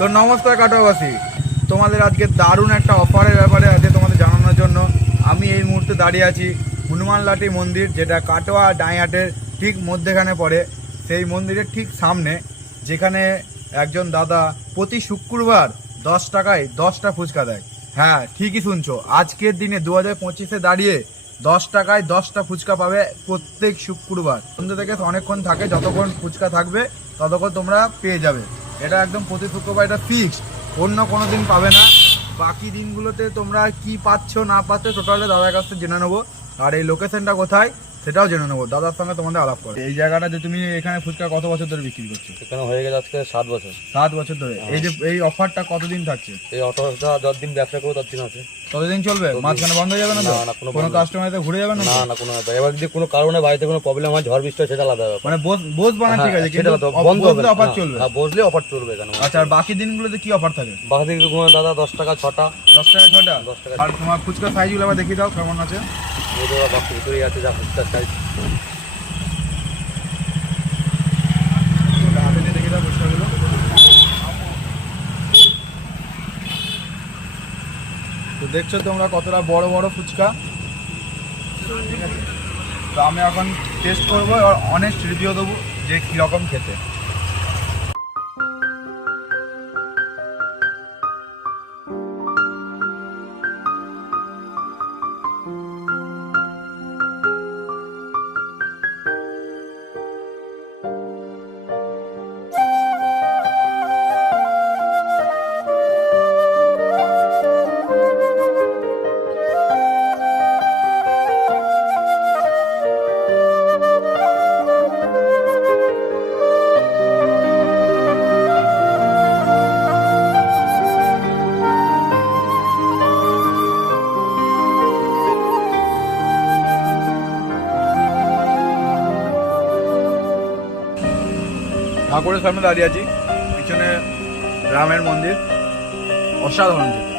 তো নমস্কার কাটোয়াবাসী, তোমাদের আজকে দারুণ একটা অফারের ব্যাপারে আজকে তোমাদের জানানোর জন্য আমি এই মুহূর্তে দাঁড়িয়ে আছি হনুমান লাঠি মন্দির, যেটা কাটোয়া ডাইহাটের ঠিক মধ্যেখানে পড়ে। সেই মন্দিরের ঠিক সামনে, যেখানে একজন দাদা প্রতি শুক্রবার 10 টাকায় 10টা ফুচকা দেয়। হ্যাঁ, ঠিকই শুনছো, আজকের দিনে 2025-এ দাঁড়িয়ে 10 টাকায় 10টা ফুচকা পাবে প্রত্যেক শুক্রবার। সন্ধ্যে থেকে অনেকক্ষণ থাকে, যতক্ষণ ফুচকা থাকবে ততক্ষণ তোমরা পেয়ে যাবে। এটা একদম প্রতি শুক্রবার, এটা ফিক্সড, অন্য কোনো দিন পাবে না। বাকি দিনগুলোতে তোমরা কি পাচ্ছ না পাচ্ছ টোটালি দাদার কাছ থেকে জেনে নেবো, আর এই লোকেশনটা কোথায় সেটাও জেনে নেবো। দাদার সঙ্গে তোমাদের আলাপ করে। এই জায়গাটা যে তুমি এখানে ফুচকা কত বছর ধরে বিক্রি করছো? এখানে হয়ে গেছে আজকে 7 বছর। 7 বছর ধরে। এই যে এই অফারটা কতদিন থাকছে? এই অটোটা যতদিন ব্যবসা করবো ততদিন আছে। ততদিন চলবে? মাঝখানে বন্ধ হয়ে যাবে না তো? না, কোনো কাস্টমার ঘুরে যাবে না? না না, কোনো ব্যাপার। এবার যদি কোনো কারণে বাড়িতে কোনো প্রবলেম হয়, ঝড় বৃষ্টি হয়, সেটা আলাদা ব্যাপার। মানে বস বানা ঠিক আছে, কিন্তু বন্ধ হবে না। অফার চলবে। হ্যাঁ, বসলে অফার চলবে এখানে। আচ্ছা, আর বাকি দিনগুলোতে কি অফার থাকে? বাকি দিকে দাদা 10 টাকা 6টা। 10 টাকা 6টা? 10 টাকা। আর তোমার ফুচকা সাইজগুলো আবার দেখিয়ে দাও কেমন আছে। বাক্স ভিতরেই আছে যা ফুচকার সাইজ। হাতে দিয়ে দেখিয়ে দাও ফুচকাগুলো। তো দেখছো তোমরা কতটা বড় বড় ফুচকা, ঠিক আছে? তো আমি এখন টেস্ট করবো আর অনেস্ট রিভিউ দেবো যে কীরকম খেতে। ঠাকুরের সামনে দাঁড়িয়ে আছি, পিছনে রামের মন্দির। অসাধারণ খেতে,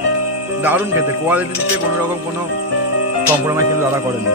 দারুণ খেতে, কোয়ালিটিতে কোনো রকম কোনো কম্প্রোমাইজ কিন্তু দাদা করেনি।